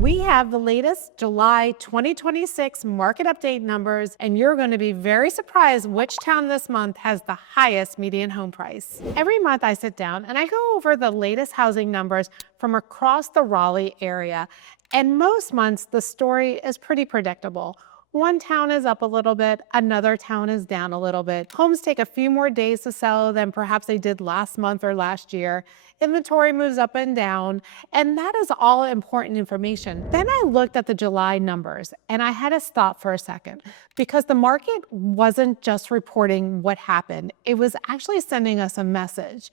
We have the latest July 2026 market update numbers, and you're going to be very surprised which town this month has the highest median home price. Every month I sit down and I go over the latest housing numbers from across the Raleigh area, and most months the story is pretty predictable. One town is up a little bit, another town is down a little bit. Homes take a few more days to sell than perhaps they did last month or last year. Inventory moves up and down, and that is all important information. Then I looked at the July numbers and I had to stop for a second because the market wasn't just reporting what happened. It was actually sending us a message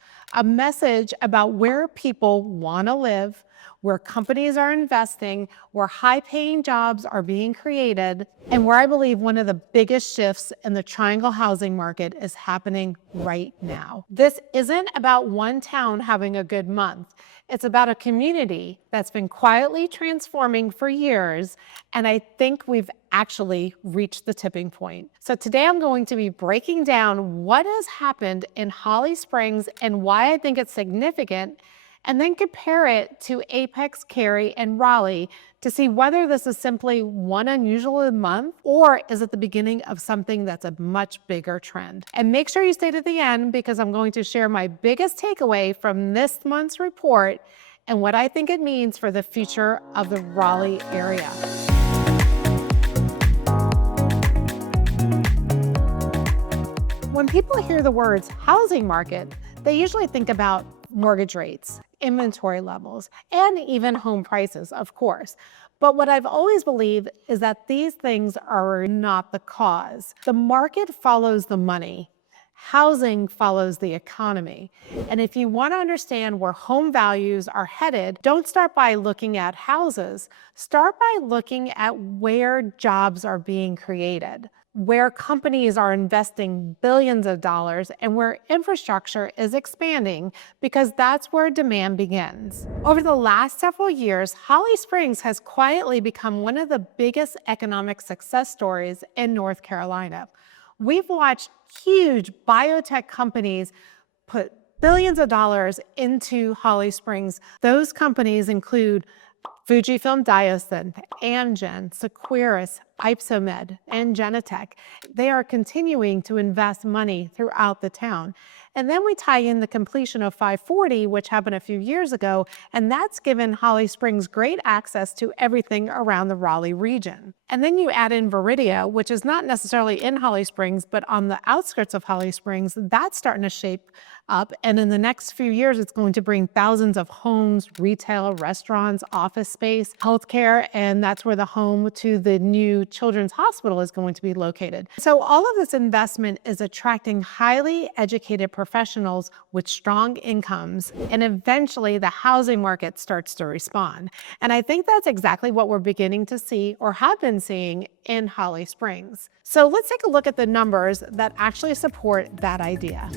about where people want to live, where companies are investing, where high-paying jobs are being created, and where I believe one of the biggest shifts in the triangle housing market is happening right now. This isn't about one town having a good month. It's about a community that's been quietly transforming for years, and I think we've actually reached the tipping point. So today I'm going to be breaking down what has happened in Holly Springs and why I think it's significant, and then compare it to Apex, Cary, and Raleigh to see whether this is simply one unusual month or is it the beginning of something that's a much bigger trend. And make sure you stay to the end because I'm going to share my biggest takeaway from this month's report and what I think it means for the future of the Raleigh area. When people hear the words housing market, they usually think about mortgage rates, inventory levels, and even home prices, of course. But what I've always believed is that these things are not the cause. The market follows the money. Housing follows the economy. And if you want to understand where home values are headed, don't start by looking at houses. Start by looking at where jobs are being created, where companies are investing billions of dollars, and where infrastructure is expanding, because that's where demand begins. Over the last several years, Holly Springs has quietly become one of the biggest economic success stories in North Carolina. We've watched huge biotech companies put billions of dollars into Holly Springs. Those companies include Fujifilm Diosynth, Amgen, Seqirus, Ipsomed, and Genentech. They are continuing to invest money throughout the town. And then we tie in the completion of 540, which happened a few years ago, and that's given Holly Springs great access to everything around the Raleigh region. And then you add in Viridia, which is not necessarily in Holly Springs, but on the outskirts of Holly Springs. That's starting to shape up, and in the next few years, it's going to bring thousands of homes, retail, restaurants, office space, healthcare, and that's where the home to the new children's hospital is going to be located. So all of this investment is attracting highly educated professionals with strong incomes, and eventually the housing market starts to respond. And I think that's exactly what we're beginning to see or have been seeing in Holly Springs. So let's take a look at the numbers that actually support that idea.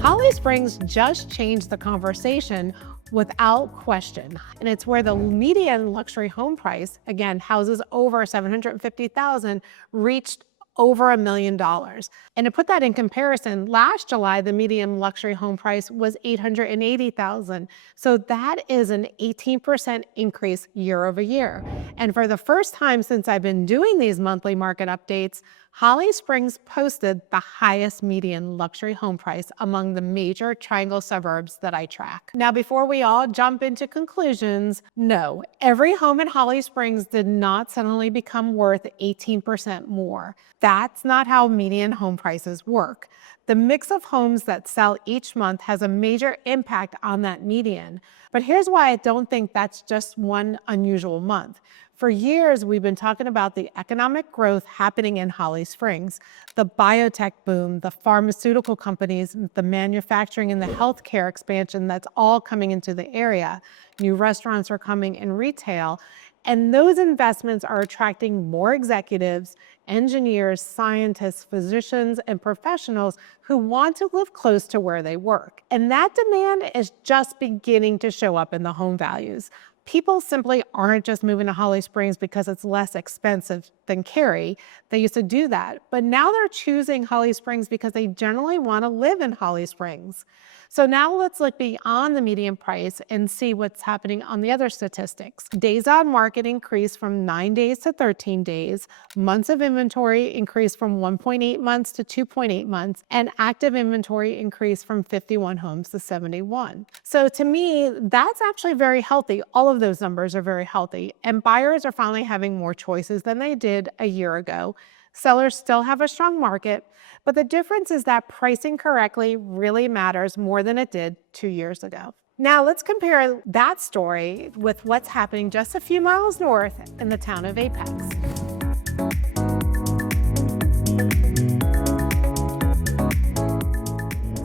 Holly Springs just changed the conversation without question. And it's where the median luxury home price, again, houses over $750,000, reached over $1 million. And to put that in comparison, last July, the median luxury home price was $880,000. So that is an 18% increase year over year. And for the first time since I've been doing these monthly market updates, Holly Springs posted the highest median luxury home price among the major triangle suburbs that I track. Now, before we all jump into conclusions, no, every home in Holly Springs did not suddenly become worth 18% more. That's not how median home prices work. The mix of homes that sell each month has a major impact on that median. But here's why I don't think that's just one unusual month. For years, we've been talking about the economic growth happening in Holly Springs, the biotech boom, the pharmaceutical companies, the manufacturing and the healthcare expansion that's all coming into the area. New restaurants are coming in retail, and those investments are attracting more executives, engineers, scientists, physicians, and professionals who want to live close to where they work. And that demand is just beginning to show up in the home values. People simply aren't just moving to Holly Springs because it's less expensive than Cary. They used to do that, but now they're choosing Holly Springs because they generally want to live in Holly Springs. So now let's look beyond the median price and see what's happening on the other statistics. Days on market increased from 9 days to 13 days. Months of inventory increased from 1.8 months to 2.8 months, and active inventory increased from 51 homes to 71. So to me, that's actually very healthy. All of those numbers are very healthy, and buyers are finally having more choices than they did a year ago. Sellers still have a strong market, but the difference is that pricing correctly really matters more than it did 2 years ago. Now let's compare that story with what's happening just a few miles north in the town of Apex.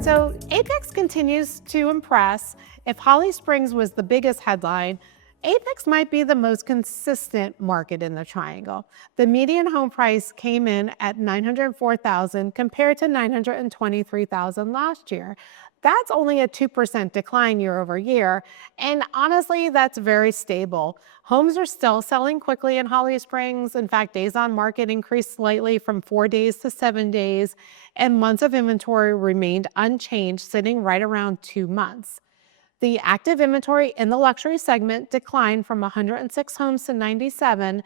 So Apex continues to impress. If Holly Springs was the biggest headline, Apex might be the most consistent market in the Triangle. The median home price came in at $904,000 compared to $923,000 last year. That's only a 2% decline year over year, and honestly, that's very stable. Homes are still selling quickly in Holly Springs. In fact, days on market increased slightly from 4 days to 7 days, and months of inventory remained unchanged, sitting right around 2 months. The active inventory in the luxury segment declined from 106 homes to 97.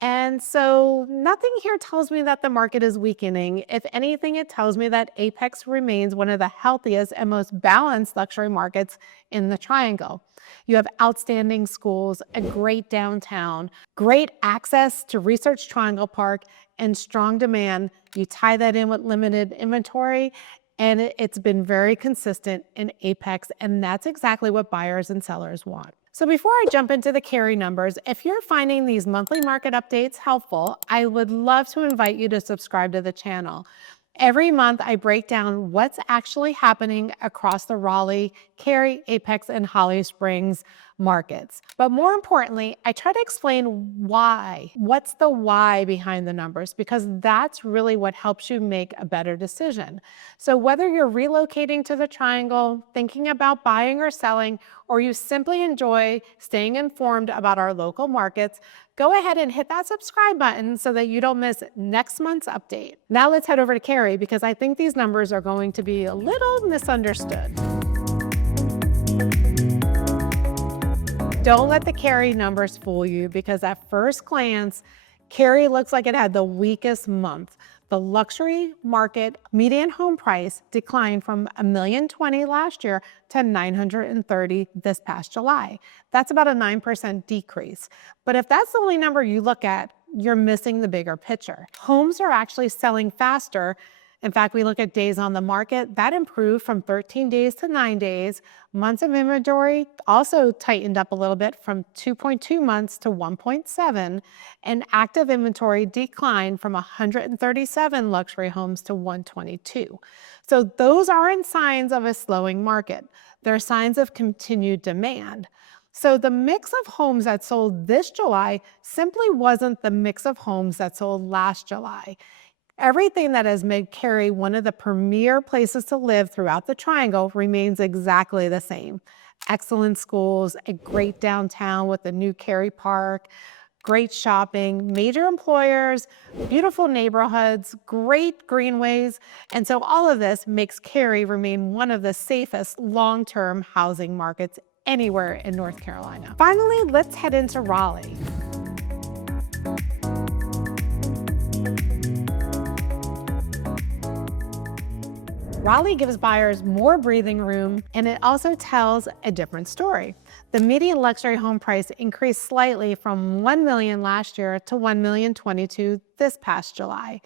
And so nothing here tells me that the market is weakening. If anything, it tells me that Apex remains one of the healthiest and most balanced luxury markets in the Triangle. You have outstanding schools, a great downtown, great access to Research Triangle Park, and strong demand. You tie that in with limited inventory, and it's been very consistent in Apex, and that's exactly what buyers and sellers want. So before I jump into the Cary numbers, if you're finding these monthly market updates helpful, I would love to invite you to subscribe to the channel. Every month, I break down what's actually happening across the Raleigh, Cary, Apex, and Holly Springs markets. But more importantly, I try to explain why. What's the why behind the numbers? Because that's really what helps you make a better decision. So whether you're relocating to the Triangle, thinking about buying or selling, or you simply enjoy staying informed about our local markets, go ahead and hit that subscribe button so that you don't miss next month's update. Now let's head over to Cary because I think these numbers are going to be a little misunderstood. Don't let the Cary numbers fool you because at first glance, Cary looks like it had the weakest month. The luxury market median home price declined from $1,020,000 last year to $930,000 this past July. That's about a 9% decrease. But if that's the only number you look at, you're missing the bigger picture. Homes are actually selling faster. In fact, we look at days on the market, that improved from 13 days to 9 days. Months of inventory also tightened up a little bit from 2.2 months to 1.7, and active inventory declined from 137 luxury homes to 122. So those aren't signs of a slowing market. They're signs of continued demand. So the mix of homes that sold this July simply wasn't the mix of homes that sold last July. Everything that has made Cary one of the premier places to live throughout the Triangle remains exactly the same. Excellent schools, a great downtown with the new Cary Park, great shopping, major employers, beautiful neighborhoods, great greenways. And so all of this makes Cary remain one of the safest long-term housing markets anywhere in North Carolina. Finally, let's head into Raleigh. Raleigh gives buyers more breathing room, and it also tells a different story. The median luxury home price increased slightly from $1 million last year to $1,022,000 this past July.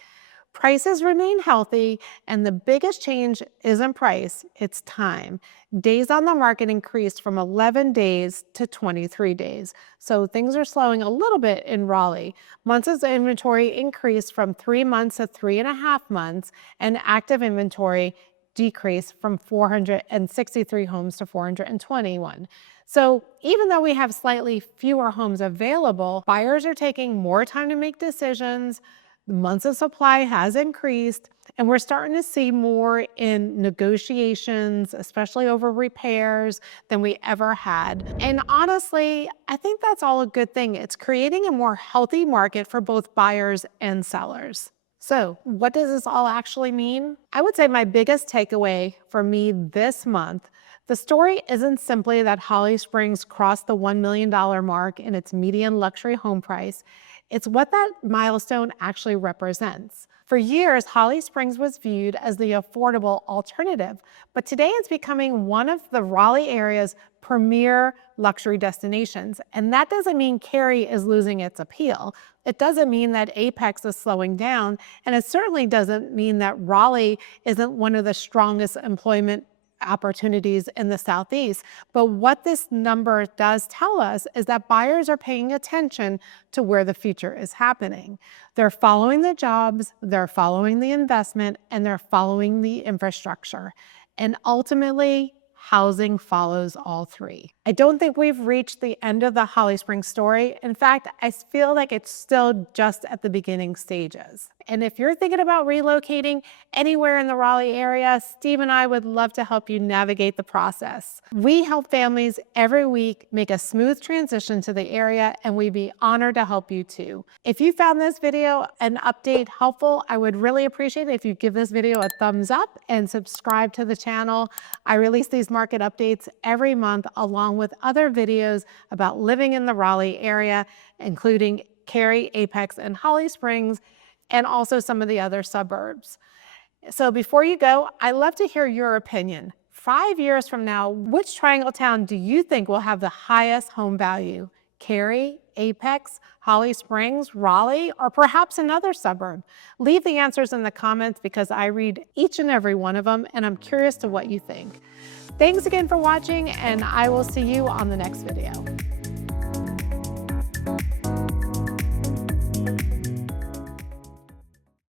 Prices remain healthy, and the biggest change isn't price, it's time. Days on the market increased from 11 days to 23 days. So things are slowing a little bit in Raleigh. Months of inventory increased from 3 months to 3.5 months, and active inventory decreased from 463 homes to 421. So even though we have slightly fewer homes available, buyers are taking more time to make decisions. The months of supply has increased, and we're starting to see more in negotiations, especially over repairs, than we ever had. And honestly, I think that's all a good thing. It's creating a more healthy market for both buyers and sellers. So what does this all actually mean? I would say my biggest takeaway for me this month, the story isn't simply that Holly Springs crossed the $1 million mark in its median luxury home price. It's what that milestone actually represents. For years, Holly Springs was viewed as the affordable alternative, but today it's becoming one of the Raleigh area's premier luxury destinations. And that doesn't mean Cary is losing its appeal. It doesn't mean that Apex is slowing down, and it certainly doesn't mean that Raleigh isn't one of the strongest employment opportunities in the Southeast. But what this number does tell us is that buyers are paying attention to where the future is happening. They're following the jobs, they're following the investment, and they're following the infrastructure. And ultimately, housing follows all three. I don't think we've reached the end of the Holly Springs story. In fact, I feel like it's still just at the beginning stages. And if you're thinking about relocating anywhere in the Raleigh area, Steve and I would love to help you navigate the process. We help families every week make a smooth transition to the area, and we'd be honored to help you too. If you found this video and update helpful, I would really appreciate it if you give this video a thumbs up and subscribe to the channel. I release these market updates every month along with other videos about living in the Raleigh area, including Cary, Apex, and Holly Springs, and also some of the other suburbs. So before you go, I'd love to hear your opinion. 5 years from now, which Triangle town do you think will have the highest home value? Cary, Apex, Holly Springs, Raleigh, or perhaps another suburb? Leave the answers in the comments because I read each and every one of them, and I'm curious to what you think. Thanks again for watching, and I will see you on the next video.